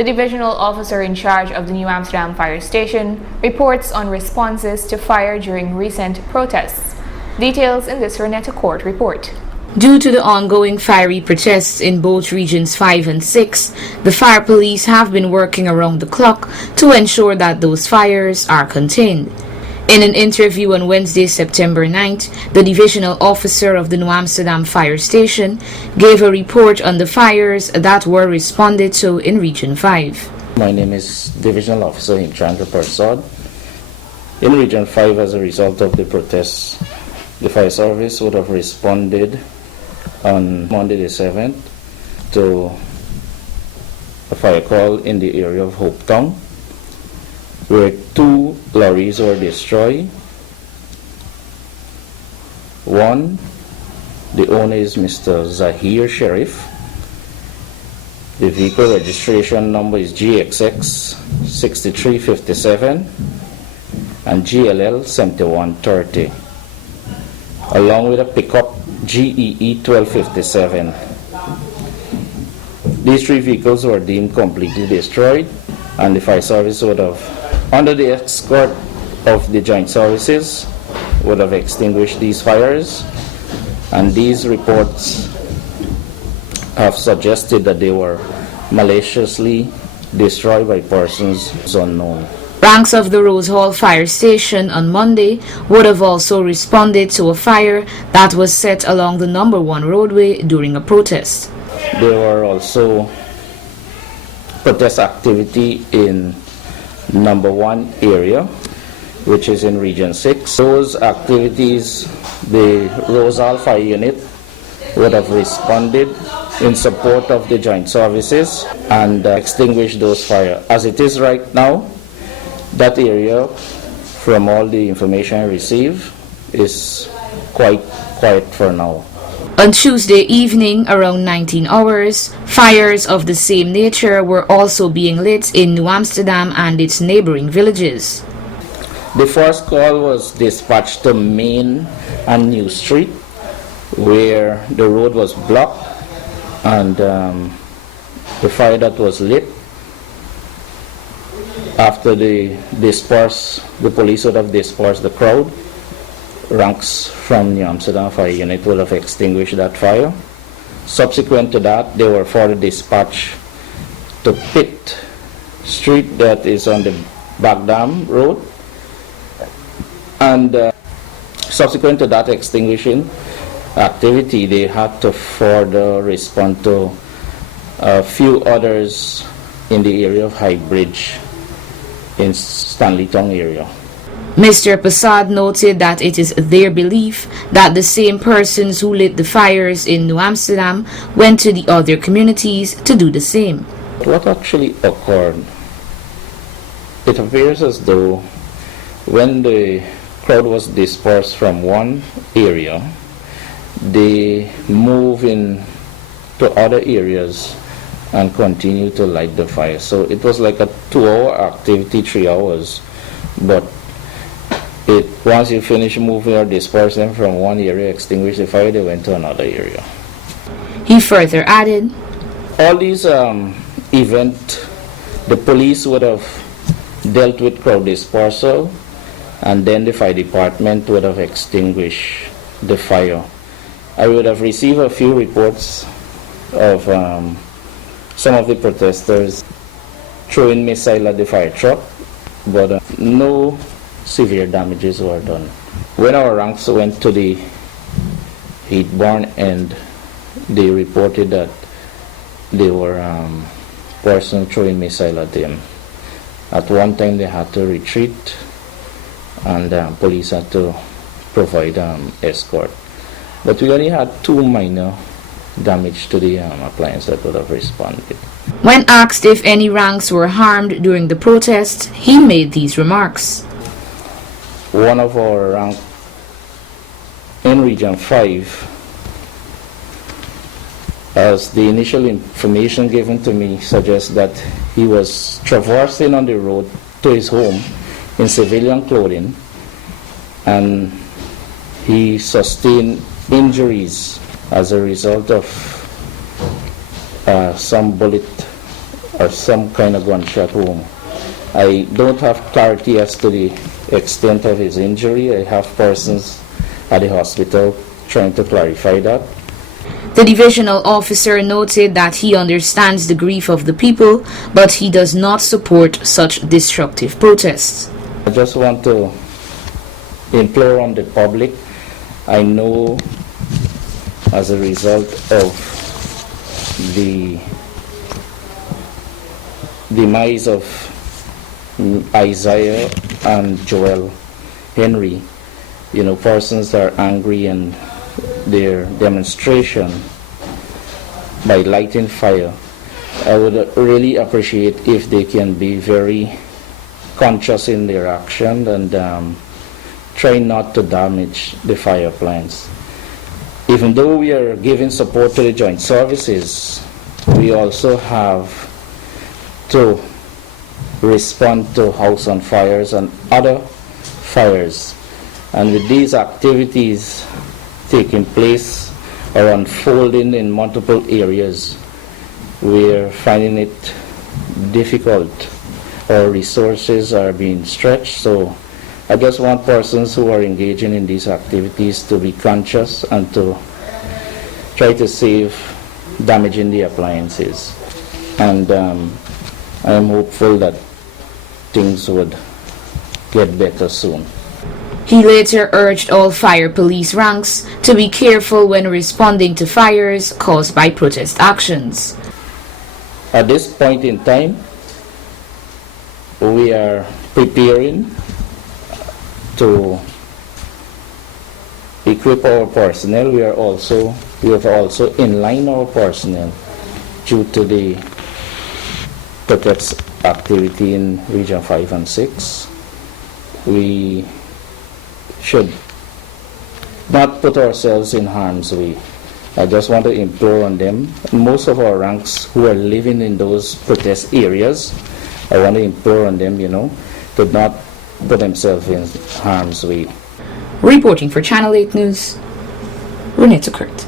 The divisional officer in charge of the New Amsterdam fire station reports on responses to fire during recent protests. Details in this Renetta Court report. Due to the ongoing fiery protests in both regions 5 and 6, the fire police have been working around the clock to ensure that those fires are contained. In an interview on Wednesday, September 9th, the divisional officer of the New Amsterdam fire station gave a report on the fires that were responded to in Region 5. My name is Divisional Officer Himchandra Persad. In Region 5, as a result of the protests, the fire service would have responded on Monday the 7th to a fire call in the area of Hopetown, where 2 lorries were destroyed. One, the owner is Mr. Zahir Sharif. The vehicle registration number is GXX 6357 and GLL 7130, along with a pickup GEE 1257. These 3 vehicles were deemed completely destroyed, and the fire service would have, under the escort of the joint services, would have extinguished these fires, and these reports have suggested that they were maliciously destroyed by persons unknown. Ranks of the Rose Hall fire station on Monday would have also responded to a fire that was set along the number 1 roadway during a protest. There were also protest activity in number 1 area, which is in Region 6. Those activities, the Rose Hall Fire Unit would have responded in support of the joint services and extinguished those fires. As it is right now, that area, from all the information I receive, is quite quiet for now. On Tuesday evening, around 19 hours, fires of the same nature were also being lit in New Amsterdam and its neighboring villages. The first call was dispatched to Main and New Street, where the road was blocked, and the fire that was lit, after the police would have dispersed the crowd, ranks from New Amsterdam Fire Unit would have extinguished that fire. Subsequent to that, they were further dispatched to Pitt Street, that is on the Bagdam Road, and subsequent to that extinguishing activity, they had to further respond to a few others in the area of High Bridge in Stanleytown area. Mr. Passad noted that it is their belief that the same persons who lit the fires in New Amsterdam went to the other communities to do the same. What actually occurred? It appears as though when the crowd was dispersed from one area, they move in to other areas and continue to light the fire. So it was like a 2-hour activity, 3 hours, but once you finish moving or dispersing from one area, extinguish the fire, they went to another area. He further added, all these events, the police would have dealt with crowd dispersal, and then the fire department would have extinguished the fire. I would have received a few reports of some of the protesters throwing missiles at the fire truck, but no severe damages were done. When our ranks went to the heat-borne end, they reported that there were persons throwing missiles at them. At one time they had to retreat, and police had to provide escort. But we only had 2 minor damage to the appliance that would have responded. When asked if any ranks were harmed during the protest, he made these remarks. One of our rank in Region 5, as the initial information given to me suggests that he was traversing on the road to his home in civilian clothing, and he sustained injuries as a result of some bullet or some kind of gunshot wound. I don't have clarity as to the extent of his injury. I have persons at the hospital trying to clarify that. The divisional officer noted that he understands the grief of the people, but he does not support such destructive protests. I just want to implore on the public. I know as a result of the demise of Isaiah and Joel Henry, persons are angry and their demonstration by lighting fire. I would really appreciate if they can be very conscious in their action and try not to damage the fire plants. Even though we are giving support to the joint services, we also have to respond to house on fires and other fires. And with these activities taking place or unfolding in multiple areas, we're finding it difficult. Our resources are being stretched, so I just want persons who are engaging in these activities to be conscious and to try to save damaging the appliances. And I am hopeful that things would get better soon. He later urged all fire police ranks to be careful when responding to fires caused by protest actions. At this point in time, we are preparing to equip our personnel. We have also inlined our personnel due to the protest activity in Region 5 and 6. We should not put ourselves in harm's way. I just want to implore on them, most of our ranks who are living in those protest areas, I want to implore on them, to not put themselves in harm's way. Reporting for Channel 8 News, Renetta Kurt.